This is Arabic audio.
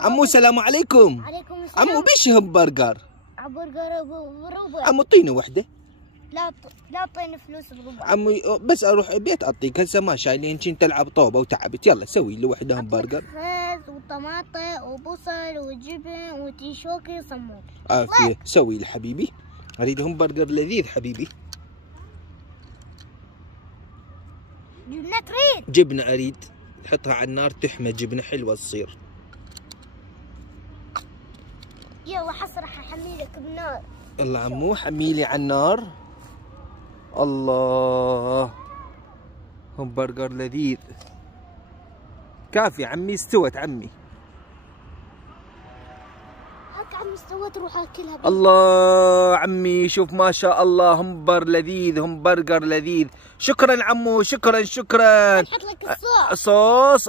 عمو السلام عليكم. عليكم السلام. عمو بيش همبرجر؟ همبرجر بربع. عمو اعطيني وحده. لا اعطيني فلوس بربع. عمو بس اروح البيت اعطيك، هسه ما شايلين كنت تلعب طوبه وتعبت. يلا سوي لي وحده همبرجر. خبز وطماطم وبصل وجبن وتيشوكي وصمون. عافيه. سوي لي حبيبي، اريد همبرجر لذيذ حبيبي. جبنة تريد؟ جبنه اريد، تحطها على النار تحمى، جبنه حلوه تصير. يلا حسرة ححميلك بنار. يلا عمو حميلي على النار. الله، همبرجر لذيذ. كافي عمي، استوت عمي. هاك عمي استوت، روح اكلها. الله عمي شوف ما شاء الله، همبر لذيذ، همبرجر لذيذ. شكرا عمو، شكرا شكرا. نحط لك الصوص. صوص